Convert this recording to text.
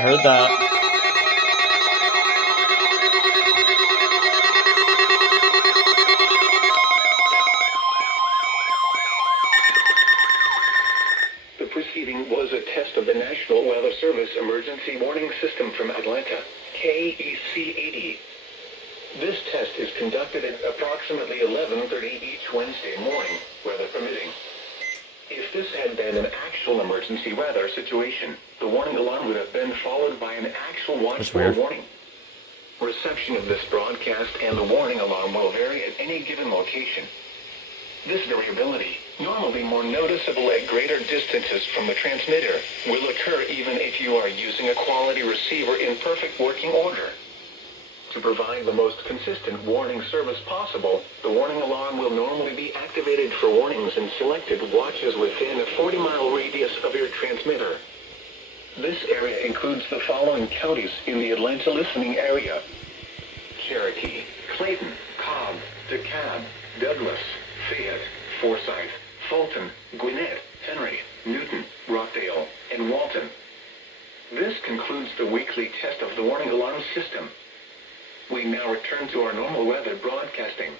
I heard that. The preceding was a test of the National Weather Service Emergency Warning System from Atlanta, KEC-80. This test is conducted at approximately 11:30 each Wednesday morning, weather permitting. If this had been an actual emergency weather situation, the warning alarm would have been followed by an actual watch or warning. Reception of this broadcast and the warning alarm will vary at any given location. This variability, normally more noticeable at greater distances from the transmitter, will occur even if you are using a quality receiver in perfect working order. To provide the most consistent warning service possible, the warning alarm will normally be activated for warnings in selected watches within a 40-mile radius of your transmitter. This area includes the following counties in the Atlanta listening area: Cherokee, Clayton, Cobb, DeKalb, Douglas, Fayette, Forsyth, Fulton, Gwinnett, Henry, Newton, Rockdale, and Walton. This concludes the weekly test of the warning alarm system. We now return to our normal weather broadcasting.